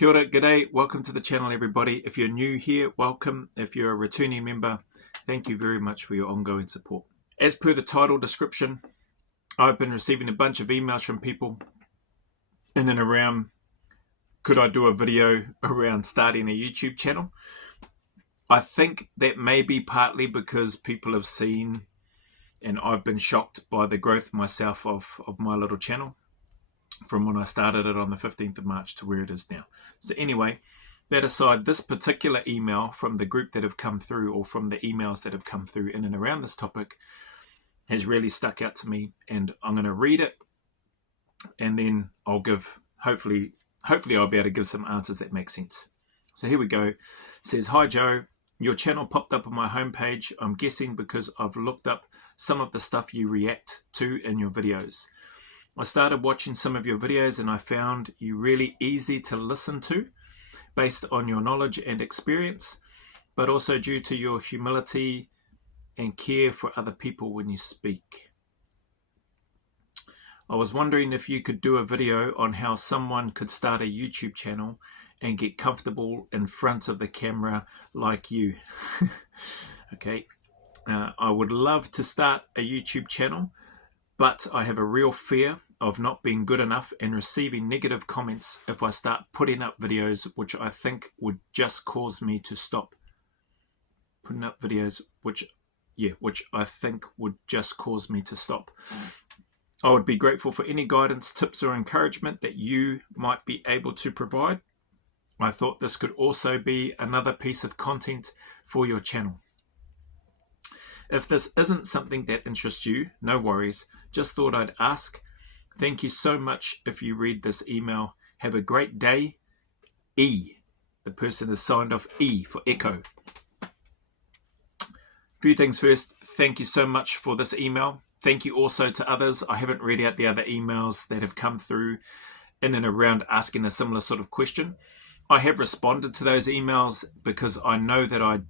Kia ora, g'day, welcome to the channel everybody. If you're new here, welcome. If you're a returning member, thank you very much for your ongoing support. As per the title description, I've been receiving a bunch of emails from people in and around, could I do a video around starting a YouTube channel? I think that may be partly because people have seen, and I've been shocked by the growth myself of my little channel from when I started it on the 15th of March to where it is now. So anyway, that aside, this particular email from the group that have come through, or from the emails that have come through in and around this topic, has really stuck out to me, and I'm going to read it, and then I'll give, hopefully I'll be able to give some answers that make sense. So here we go. It says, "Hi Joe, your channel popped up on my homepage. I'm guessing because I've looked up some of the stuff you react to in your videos. I started watching some of your videos and I found you really easy to listen to based on your knowledge and experience, but also due to your humility and care for other people when you speak. I was wondering if you could do a video on how someone could start a YouTube channel and get comfortable in front of the camera like you." Okay, I would love to start a YouTube channel, but I have a real fear of not being good enough and receiving negative comments if I start putting up videos, which I think would just cause me to stop. Putting up videos, which I think would just cause me to stop. I would be grateful for any guidance, tips, or encouragement that you might be able to provide. I thought this could also be another piece of content for your channel. If this isn't something that interests you, no worries. Just thought I'd ask. Thank you so much if you read this email. Have a great day. E. The person has signed off E for Echo. Few things first. Thank you so much for this email. Thank you also to others. I haven't read out the other emails that have come through in and around asking a similar sort of question. I have responded to those emails because I know that I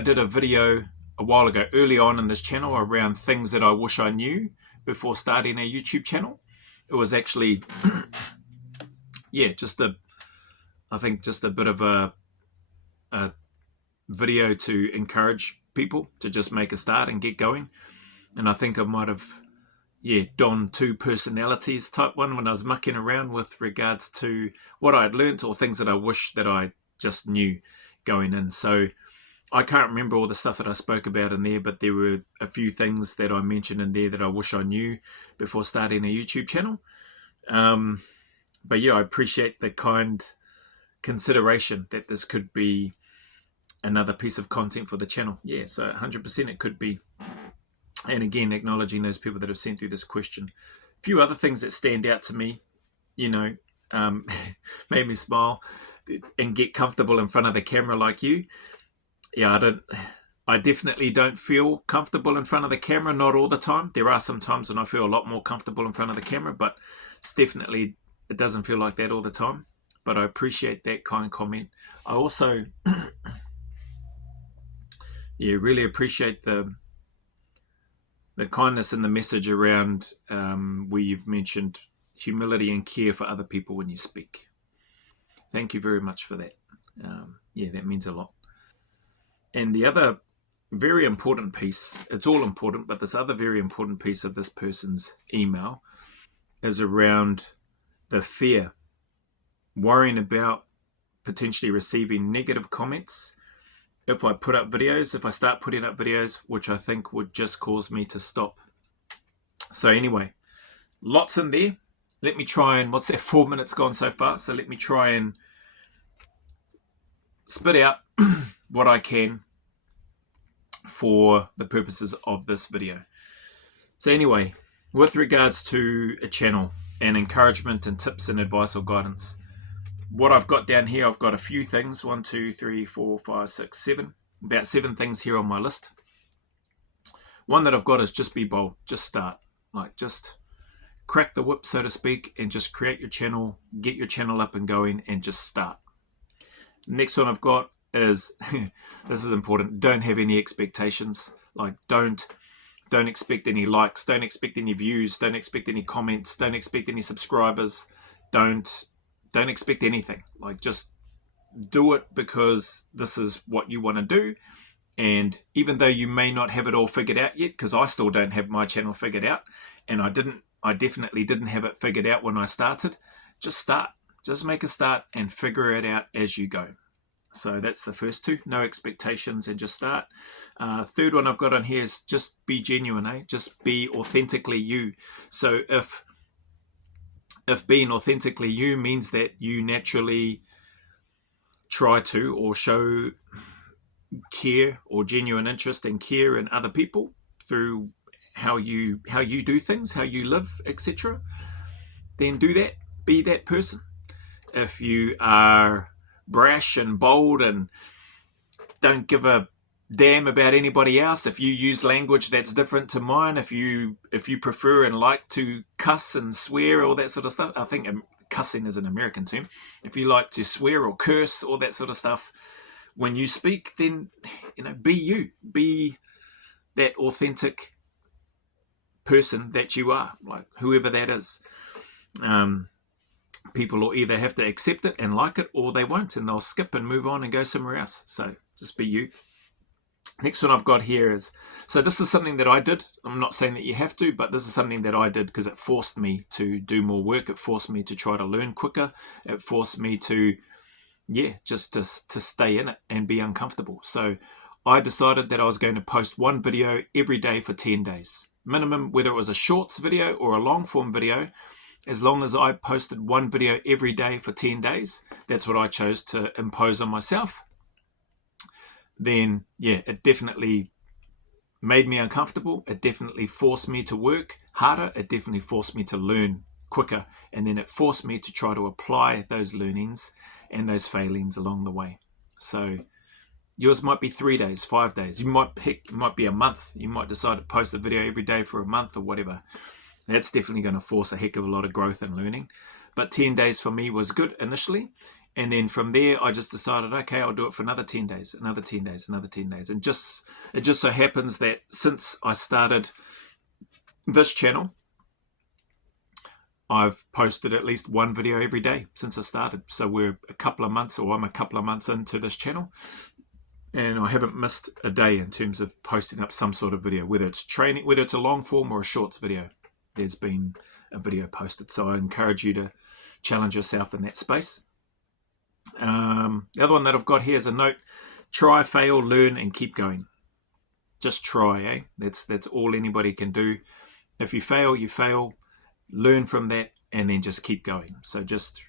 did a video a while ago, early on in this channel, around things that I wish I knew before starting a YouTube channel. It was actually, just a bit of a video to encourage people to just make a start and get going. And I think I might have, donned two personalities type one when I was mucking around with regards to what I'd learnt or things that I wish that I just knew going in. So I can't remember all the stuff that I spoke about in there, but there were a few things that I mentioned in there that I wish I knew before starting a YouTube channel. But yeah, I appreciate the kind consideration that this could be another piece of content for the channel. Yeah, so 100% it could be. And again, acknowledging those people that have sent through this question. A few other things that stand out to me, made me smile and get comfortable in front of the camera like you. Yeah, I definitely don't feel comfortable in front of the camera, not all the time. There are some times when I feel a lot more comfortable in front of the camera, but it doesn't feel like that all the time. But I appreciate that kind comment. I also, really appreciate the kindness in the message around where you've mentioned humility and care for other people when you speak. Thank you very much for that. That means a lot. And the other very important piece, it's all important, but this other very important piece of this person's email is around the fear, worrying about potentially receiving negative comments if I put up videos, if I start putting up videos, which I think would just cause me to stop. So anyway, lots in there. Let me try and, 4 minutes gone so far? So let me try and spit out what I can for the purposes of this video. So anyway, with regards to a channel and encouragement and tips and advice or guidance, what I've got down here, I've got a few things, 1, 2, 3, 4, 5, 6, 7, about 7 things here on my list. One that I've got is just be bold, just start, just crack the whip, so to speak, and just create your channel, get your channel up and going, and just start. Next one I've got is, this is important, don't have any expectations. Don't expect any likes, don't expect any views, don't expect any comments, don't expect any subscribers, don't Don't expect anything. Like, just do it because this is what you want to do. And even though you may not have it all figured out yet, because I still don't have my channel figured out, and I definitely didn't have it figured out when I started, just start. Just make a start and figure it out as you go. So that's the first two, no expectations and just start. Third one I've got on here is just be genuine, just be authentically you. So if being authentically you means that you naturally try to or show care or genuine interest and care in other people through how you do things, how you live, etc., then do that. Be that person. If you are brash and bold and don't give a damn about anybody else, if you use language that's different to mine, if you prefer and like to cuss and swear, all that sort of stuff, I think cussing is an American term. If you like to swear or curse, all that sort of stuff, when you speak, then be you. Be that authentic person that you are, like whoever that is. People will either have to accept it and like it, or they won't, and they'll skip and move on and go somewhere else. So just be you. Next one I've got here is, so this is something that I did. I'm not saying that you have to, but this is something that I did because it forced me to do more work. It forced me to try to learn quicker. It forced me to, just to stay in it and be uncomfortable. So I decided that I was going to post one video every day for 10 days. Minimum, whether it was a shorts video or a long form video, as long as I posted one video every day for 10 days, that's what I chose to impose on myself. Then, it definitely made me uncomfortable. It definitely forced me to work harder. It definitely forced me to learn quicker. And then it forced me to try to apply those learnings and those failings along the way. So yours might be 3 days, 5 days. It might be a month. You might decide to post a video every day for a month or whatever. That's definitely going to force a heck of a lot of growth and learning. But 10 days for me was good initially. And then from there, I just decided, okay, I'll do it for another 10 days, another 10 days, another 10 days. And it just so happens that since I started this channel, I've posted at least one video every day since I started. So I'm a couple of months into this channel. And I haven't missed a day in terms of posting up some sort of video, whether it's training, whether it's a long form or a shorts video. There's been a video posted. So I encourage you to challenge yourself in that space. The other one that I've got here is a note: try, fail, learn, and keep going. Just try, That's all anybody can do. If you fail, you fail. Learn from that, and then just keep going. So just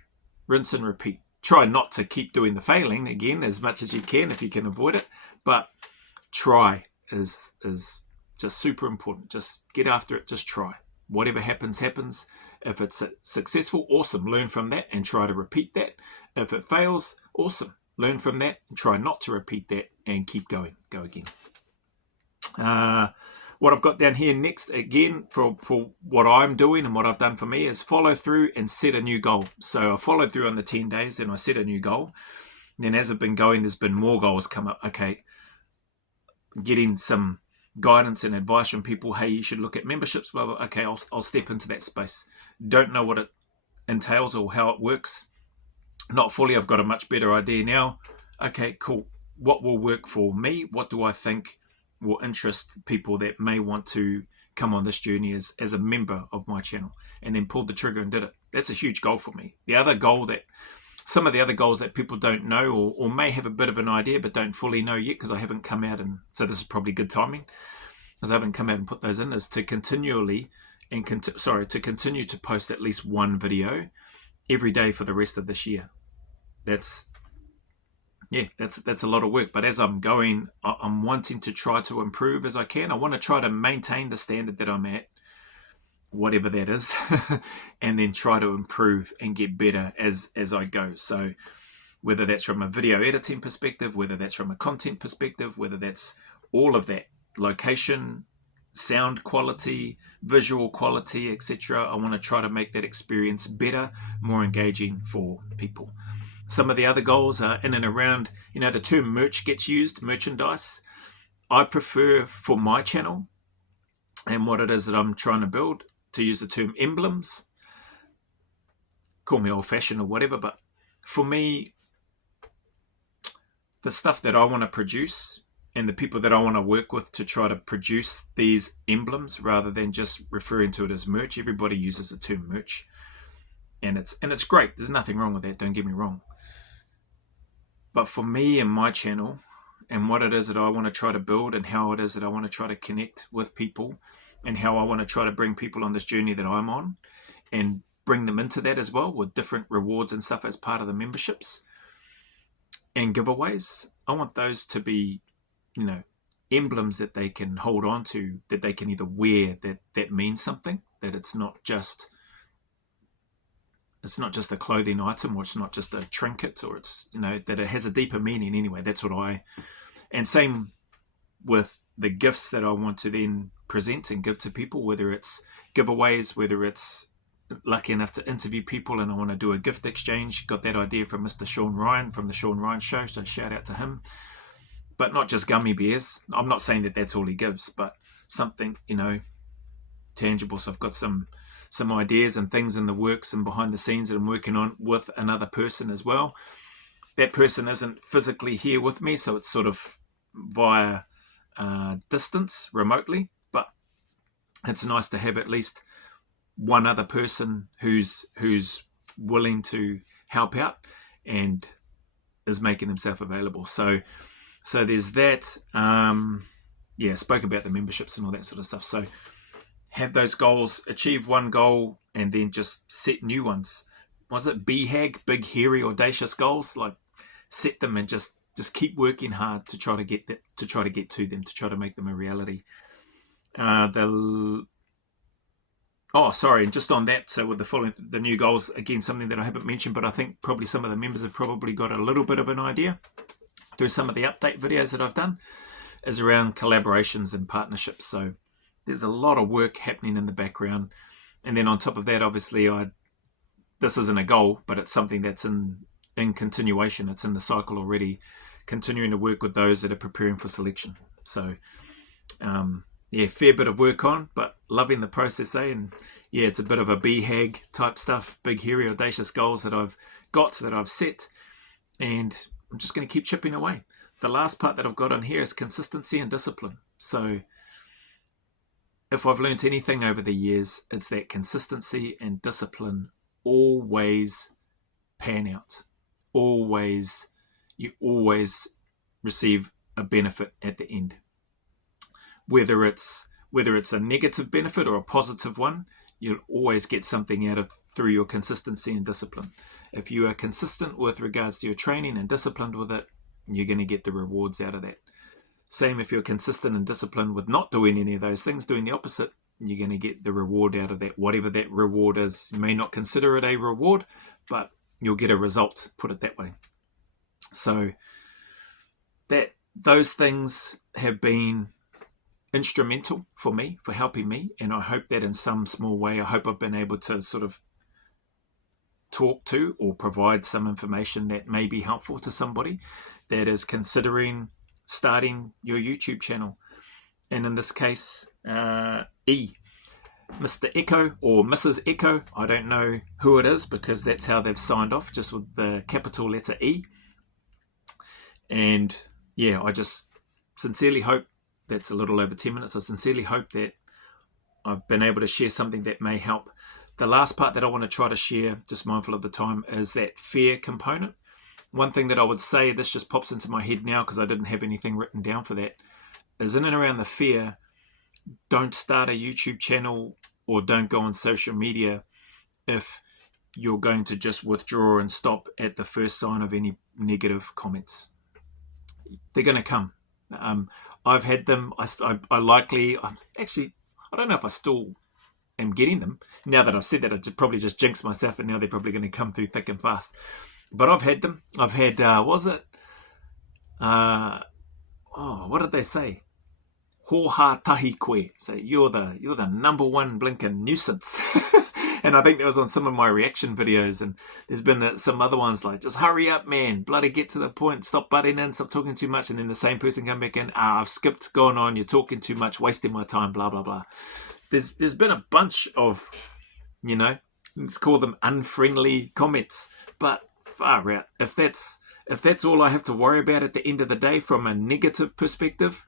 rinse and repeat. Try not to keep doing the failing again as much as you can if you can avoid it. But try is just super important. Just get after it. Just try. Whatever happens, happens. If it's successful, awesome. Learn from that and try to repeat that. If it fails, awesome. Learn from that and try not to repeat that and keep going. Go again. What I've got down here next, again, for what I'm doing and what I've done for me, is follow through and set a new goal. So I followed through on the 10 days and I set a new goal. And then as I've been going, there's been more goals come up. Okay, getting some guidance and advice from people. Hey, you should look at memberships, blah, blah. Okay, I'll step into that space. Don't know what it entails or how it works. Not fully. I've got a much better idea now. Okay, cool. What will work for me? What do I think will interest people that may want to come on this journey as a member of my channel? And then pulled the trigger and did it. That's a huge goal for me. Some of the other goals that people don't know or may have a bit of an idea but don't fully know yet, because I haven't come out, and so this is probably good timing, because I haven't come out and put those in, is to continue to post at least one video every day for the rest of this year. That's a lot of work. But as I'm going, I'm wanting to try to improve as I can. I want to try to maintain the standard that I'm at, whatever that is, and then try to improve and get better as I go. So whether that's from a video editing perspective, whether that's from a content perspective, whether that's all of that, location, sound quality, visual quality, etc., I want to try to make that experience better, more engaging for people. Some of the other goals are in and around, the term merch gets used, merchandise. I prefer for my channel and what it is that I'm trying to build to use the term emblems, call me old-fashioned or whatever, but for me, the stuff that I want to produce and the people that I want to work with to try to produce these emblems, rather than just referring to it as merch. Everybody uses the term merch, and it's great. There's nothing wrong with that, don't get me wrong. But for me and my channel, and what it is that I want to try to build, and how it is that I want to try to connect with people, and how I want to try to bring people on this journey that I'm on, and bring them into that as well with different rewards and stuff as part of the memberships and giveaways. I want those to be, emblems that they can hold on to, that they can either wear, that means something, that it's not just a clothing item, or it's not just a trinket, or it's, that it has a deeper meaning anyway. That's what and same with the gifts that I want to then present and give to people, whether it's giveaways, whether it's lucky enough to interview people and I want to do a gift exchange. Got that idea from Mr. Sean Ryan from the Sean Ryan Show, so shout out to him. But not just gummy bears. I'm not saying that that's all he gives, but something, tangible. So I've got some ideas and things in the works and behind the scenes that I'm working on with another person as well. That person isn't physically here with me, so it's sort of via distance, remotely, but it's nice to have at least one other person who's willing to help out and is making themselves available. So there's that. Spoke about the memberships and all that sort of stuff. So have those goals, achieve one goal, and then just set new ones. Was it BHAG, big, hairy, audacious goals? Like, set them and just keep working hard to try to get them, to try to make them a reality. And just on that, so with the new goals, again, something that I haven't mentioned, but I think probably some of the members have probably got a little bit of an idea through some of the update videos that I've done, is around collaborations and partnerships. So there's a lot of work happening in the background. And then on top of that, obviously, this isn't a goal, but it's something that's in continuation. It's in the cycle already, continuing to work with those that are preparing for selection. So, fair bit of work on, but loving the process, And it's a bit of a BHAG type stuff, big, hairy, audacious goals that I've set. And I'm just going to keep chipping away. The last part that I've got on here is consistency and discipline. So if I've learned anything over the years, it's that consistency and discipline always pan out. You always receive a benefit at the end. Whether it's a negative benefit or a positive one, you'll always get something out of through your consistency and discipline. If you are consistent with regards to your training and disciplined with it, you're going to get the rewards out of that. Same if you're consistent and disciplined with not doing any of those things, doing the opposite, you're going to get the reward out of that. Whatever that reward is, you may not consider it a reward, but you'll get a result, put it that way. So those things have been instrumental for me, for helping me, and I hope that in some small way, I hope I've been able to sort of talk to or provide some information that may be helpful to somebody that is considering starting your YouTube channel. And in this case, Mr. Echo or Mrs. Echo, I don't know who it is because that's how they've signed off, just with the capital letter E. And I just sincerely hope, that's a little over 10 minutes, I sincerely hope that I've been able to share something that may help. The last part that I want to try to share, just mindful of the time, is that fear component. One thing that I would say, this just pops into my head now because I didn't have anything written down for that, is in and around the fear, don't start a YouTube channel or don't go on social media if you're going to just withdraw and stop at the first sign of any negative comments. They're going to come. I've had them. I don't know if I still am getting them. Now that I've said that, I probably just jinxed myself, and now they're probably going to come through thick and fast. But I've had them. I've had, what did they say? Hoha tahi koe. So you're the number one blinking nuisance. And I think that was on some of my reaction videos. And there's been some other ones like, just hurry up, man. Bloody get to the point. Stop butting in. Stop talking too much. And then the same person come back in. I've skipped going on. You're talking too much. Wasting my time. Blah, blah, blah. There's been a bunch of, let's call them unfriendly comments. But far out, if that's all I have to worry about at the end of the day from a negative perspective,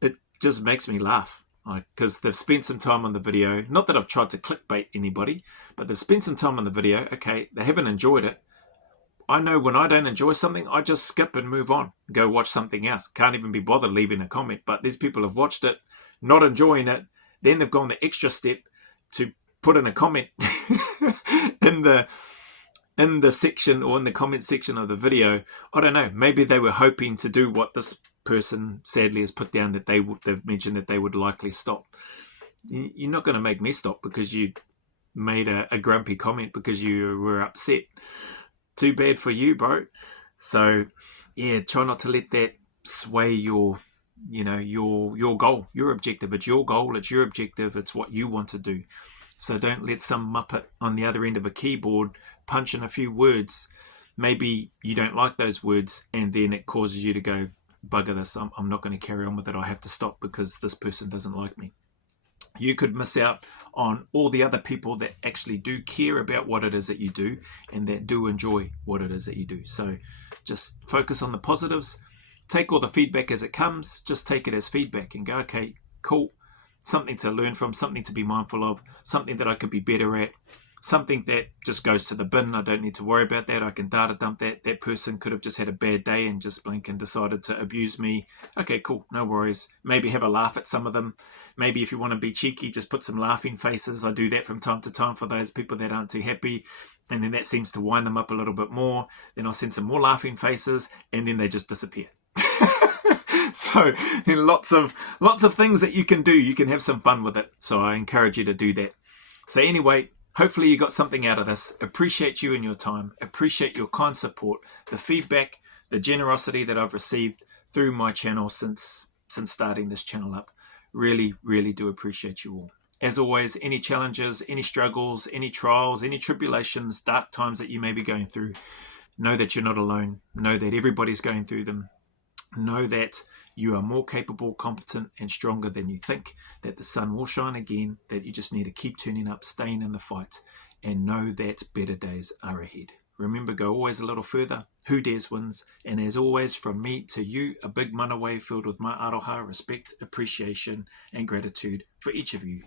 it just makes me laugh. Because they've spent some time on the video. Not that I've tried to clickbait anybody, but they've spent some time on the video. Okay, they haven't enjoyed it. I know when I don't enjoy something, I just skip and move on. Go watch something else. Can't even be bothered leaving a comment. But these people have watched it, not enjoying it. Then they've gone the extra step to put in a comment in the section or in the comment section of the video. I don't know. Maybe they were hoping to do what this person sadly has put down, that they've mentioned that they would likely stop. You're not going to make me stop because you made a grumpy comment because you were upset. Too bad for you, bro. So yeah, try not to let that sway your goal, your objective. It's your goal, it's your objective, it's what you want to do. So don't let some muppet on the other end of a keyboard punch in a few words. Maybe you don't like those words and then it causes you to go, bugger this, I'm not going to carry on with it, I have to stop because this person doesn't like me. You could miss out on all the other people that actually do care about what it is that you do and that do enjoy what it is that you do. So just focus on the positives, take all the feedback as it comes, just take it as feedback and go, okay, cool, something to learn from, something to be mindful of, something that I could be better at, something that just goes to the bin. I don't need to worry about that. I can data dump that. That person could have just had a bad day and just blink and decided to abuse me. Okay, cool. No worries. Maybe have a laugh at some of them. Maybe if you want to be cheeky, just put some laughing faces. I do that from time to time for those people that aren't too happy. And then that seems to wind them up a little bit more. Then I'll send some more laughing faces and then they just disappear. So lots of things that you can do. You can have some fun with it. So I encourage you to do that. So anyway, hopefully you got something out of this. Appreciate you and your time. Appreciate your kind support, the feedback, the generosity that I've received through my channel since starting this channel up. Really, really do appreciate you all. As always, any challenges, any struggles, any trials, any tribulations, dark times that you may be going through, know that you're not alone. Know that everybody's going through them. Know that you are more capable, competent, and stronger than you think, that the sun will shine again, that you just need to keep turning up, staying in the fight, and know that better days are ahead. Remember, go always a little further. Who dares wins. And as always, from me to you, a big manawa filled with my aroha, respect, appreciation, and gratitude for each of you.